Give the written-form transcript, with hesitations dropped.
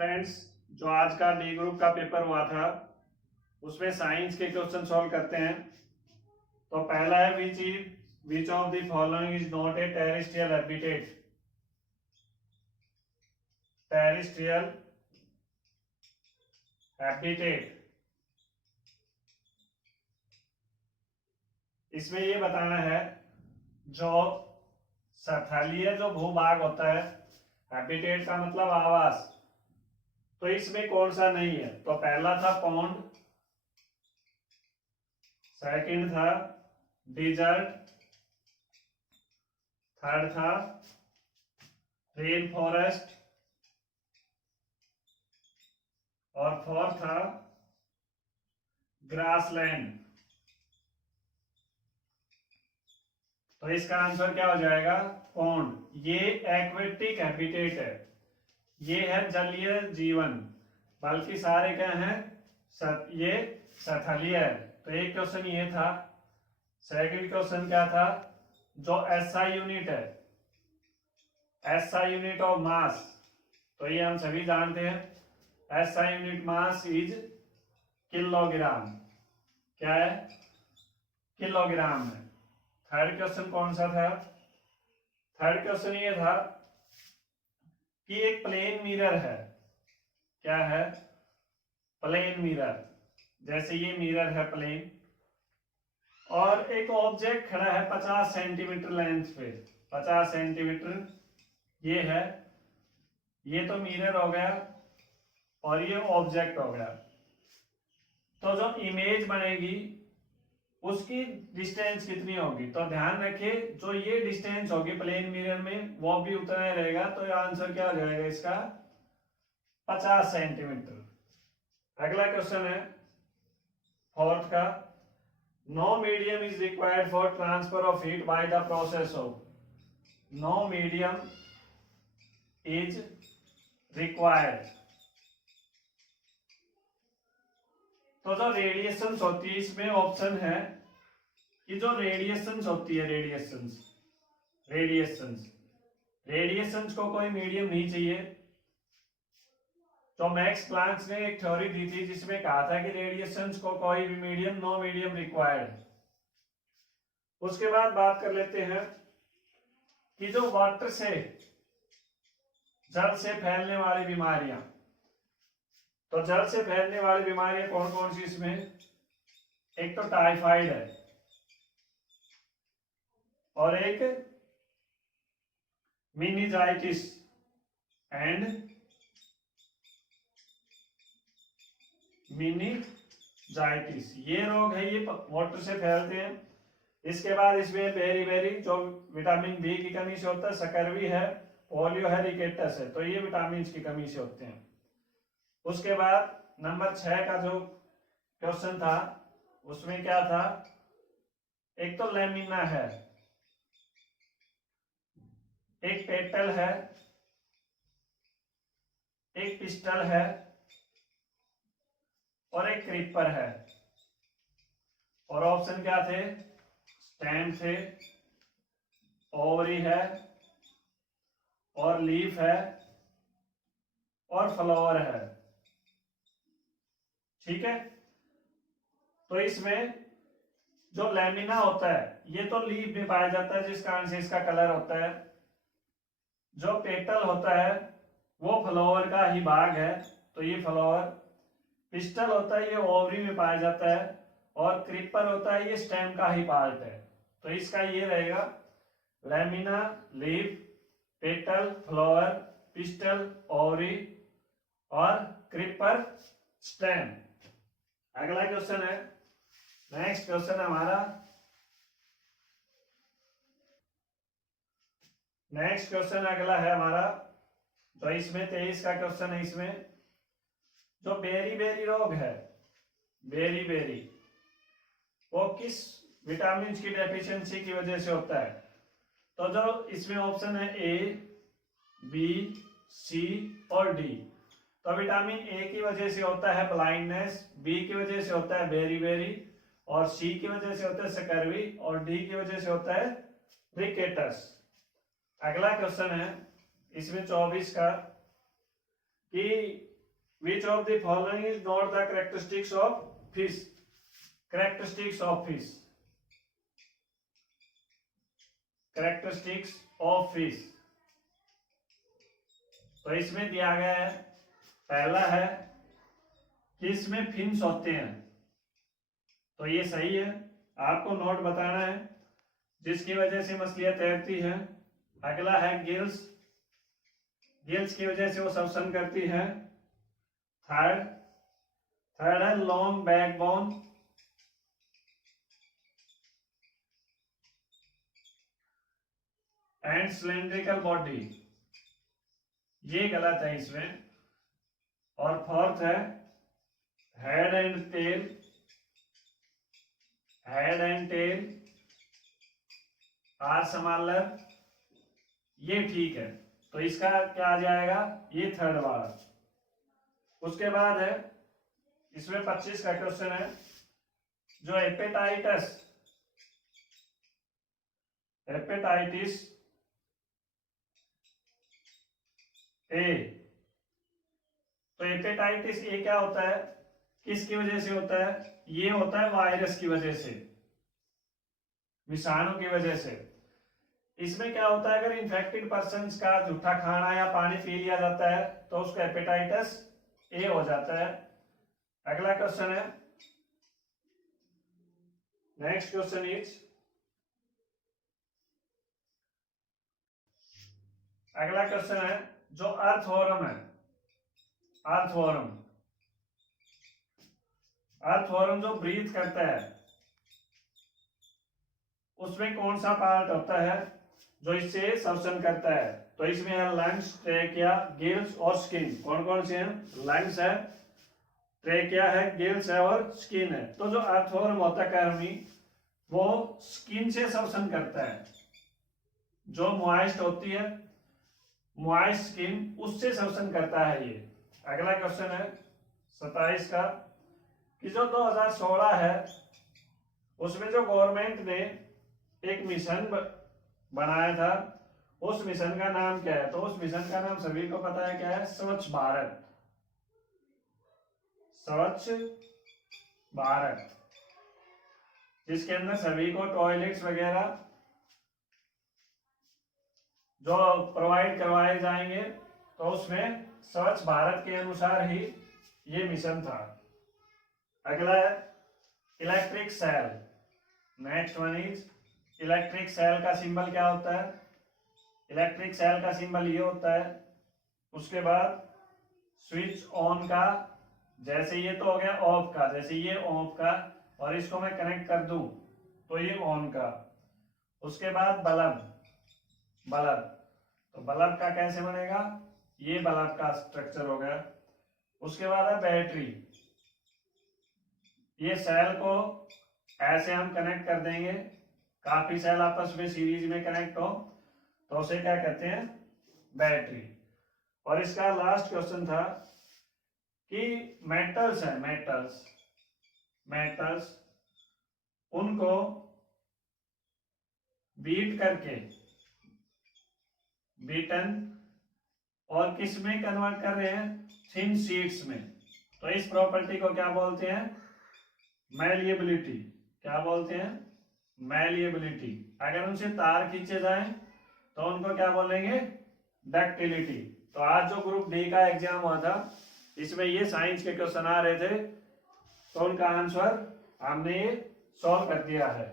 Friends, जो आज का डी ग्रुप का पेपर हुआ था उसमें साइंस के क्वेश्चन सॉल्व करते हैं। तो पहला है which of the following is not a terrestrial habitat. Terrestrial habitat, इसमें ये बताना है जो स्थलीय जो भूभाग होता है, हैबिटेट का मतलब आवास, तो इसमें कौन सा नहीं है। तो पहला था पॉन्ड, सेकंड था डिजर्ट, थर्ड था रेन फॉरेस्ट और फोर्थ था ग्रासलैंड। तो इसका आंसर क्या हो जाएगा? पॉन्ड। ये एक्वेटिक हैबिटेट है, ये है जलीय जीवन, बल्कि सारे क्या हैं? ये स्थलीय है। तो एक क्वेश्चन ये था। सेकंड क्वेश्चन क्या था? जो एसआई यूनिट है, एसआई यूनिट ऑफ मास, तो ये हम सभी जानते हैं। SI unit mass is kilogram. क्या है? किलोग्राम है। थर्ड क्वेश्चन कौन सा था? थर्ड क्वेश्चन ये था कि एक प्लेन मिरर है। क्या है? Plane mirror. जैसे ये मिरर है प्लेन, और एक ऑब्जेक्ट खड़ा है 50 सेंटीमीटर लेंथ पे। 50 सेंटीमीटर ये है, ये तो मिरर हो गया और ये ऑब्जेक्ट हो गया। तो जो इमेज बनेगी उसकी डिस्टेंस कितनी होगी? तो ध्यान रखिए, जो ये डिस्टेंस होगी प्लेन मिरर में वो भी उतना ही रहेगा। तो आंसर क्या हो जाएगा इसका? 50 सेंटीमीटर। अगला क्वेश्चन है फोर्थ का। No medium is required for transfer of heat by the process of. No medium is required. तो जो रेडिएशंस होती है, इसमें ऑप्शन है कि जो रेडिएशंस होती है, रेडिएशंस को कोई मीडियम नहीं चाहिए। तो मैक्स प्लैंक ने एक थ्योरी दी थी जिसमें कहा था कि रेडिएशंस को कोई भी मीडियम, नो मीडियम रिक्वायर्ड। उसके बाद बात कर लेते हैं कि जो वाटर से, जल से फैलने वाली बीमारियां, तो जल से फैलने वाली बीमारियां कौन कौन सी इसमें? एक तो टाइफाइड है और एक मीनिजाइटिस एंड मीनिजाइटिस, ये रोग है, ये वाटर से फैलते हैं। इसके बाद इसमें बेरी बेरी, जो विटामिन बी की कमी से होता है, सकरवी है, पोलियो है, रिकेटस है, तो ये विटामिन की कमी से होते हैं। उसके बाद नंबर 6 का जो क्वेश्चन था उसमें क्या था? एक तो लैमिना है, एक पेटल है, एक पिस्टल है और एक क्रीपर है। और ऑप्शन क्या थे? स्टेम थे, ओवरी है और लीफ है और फ्लावर है। ठीक है, तो इसमें जो लैमिना होता है ये तो लीफ में पाया जाता है, जिस कारण से इसका कलर होता है। जो पेटल होता है वो फ्लावर का ही भाग है, तो ये फ्लावर। पिस्टल होता है ये ओवरी में पाया जाता है, और क्रीपर होता है ये स्टेम का ही पार्ट है। तो इसका ये रहेगा lamina, leaf, petal, flower, pistol, ovary और क्रीपर, स्टेम। अगला क्वेश्चन है, नेक्स्ट क्वेश्चन है हमारा। नेक्स्ट क्वेश्चन अगला है हमारा, तो इसमें 23 का क्वेश्चन है। इसमें जो बेरी बेरी रोग है, बेरी बेरी, वो किस विटामिन की डेफिशिएंसी की वजह से होता है? तो जो इसमें ऑप्शन है ए, बी, सी और डी। तो विटामिन ए की वजह से होता है ब्लाइंडनेस, बी की वजह से होता है बेरी बेरी, और सी की वजह से होता है सकरवी, और डी की वजह से होता है रिकेटस। अगला क्वेश्चन है इसमें 24 का कि Which of the following is not the characteristics of fish? Characteristics of fish. Characteristics of fish. तो इसमें दिया गया है, पहला है कि इसमें फिन्स होते हैं, तो ये सही है, आपको नोट बताना है, जिसकी वजह से मछलियां तैरती हैं। अगला है गिल्स, गिल्स की वजह से वो श्वसन करती है। थर्ड है long backbone, and cylindrical body, ये गलत है इसमें। और फोर्थ है head and tail, head and tail are similar, ये ठीक है, तो इसका क्या आ जाएगा, ये थर्ड वाला। उसके बाद है इसमें 25 का क्वेश्चन है, जो हेपेटाइटिस ए, तो हेपेटाइटिस ए क्या होता है, किसकी वजह से होता है, ये होता है वायरस की वजह से, विषाणु की वजह से। इसमें क्या होता है, अगर इन्फेक्टेड पर्सन का जूठा खाना या पानी पी लिया जाता है तो उसको हेपेटाइटिस ए हो जाता है। अगला क्वेश्चन है, नेक्स्ट क्वेश्चन इज, अगला क्वेश्चन है जो अर्थवॉर्म है, अर्थवॉर्म जो ब्रीथ करता है, उसमें कौन सा पार्ट होता है जो इससे श्वसन करता है, तो इसमें है लंग्स, ट्रेकिया, गिल्स और स्किन। कौन कौन से हैं, लंग्स है, ट्रेकिया है, गिल्स है और स्किन है। तो जो अर्थवॉर्म होता है कर्मी, वो स्किन से श्वसन करता है, जो मॉइस्ट होती है, मॉइस्ट स्किन, उससे श्वसन करता है ये। अगला क्वेश्चन है 27 का, कि जो 2016 है उसमें जो गवर्नमेंट ने एक मिशन बनाया था, उस मिशन का नाम क्या है, तो उस मिशन का नाम सभी को पता है, क्या है, स्वच्छ भारत, स्वच्छ भारत, जिसके अंदर सभी को टॉयलेट्स वगैरह जो प्रोवाइड करवाए जाएंगे, तो उसमें स्वच्छ भारत के अनुसार ही ये मिशन था। अगला है electric cell, next one is electric cell का सिंबल क्या होता है, इलेक्ट्रिक सेल का सिंबल ये होता है। उसके बाद स्विच ऑन का, जैसे ये तो हो गया ऑफ का, जैसे ये ऑफ का, और इसको मैं कनेक्ट कर दूं तो ये ऑन का। उसके बाद बल्ब, तो बल्ब का कैसे बनेगा, ये बल्ब का स्ट्रक्चर हो गया। उसके बाद है बैटरी, ये सेल को ऐसे हम कनेक्ट कर देंगे, काफी सेल आपस में सीरीज में कनेक्ट हो तो उसे क्या कहते हैं, बैटरी। और इसका लास्ट क्वेश्चन था कि मेटल्स है, मेटल्स उनको बीट करके, बीटन और किस में कन्वर्ट कर रहे हैं, थिन शीट्स में, तो इस प्रॉपर्टी को क्या बोलते हैं, मैलिएबिलिटी। क्या बोलते हैं, मैलिएबिलिटी। अगर उनसे तार खींचे जाएं तो उनको क्या बोलेंगे, डक्टिलिटी। तो आज जो ग्रुप डी का एग्जाम हुआ था, इसमें ये साइंस के क्वेश्चन आ रहे थे, तो उनका आंसर हमने ये सॉल्व कर दिया है।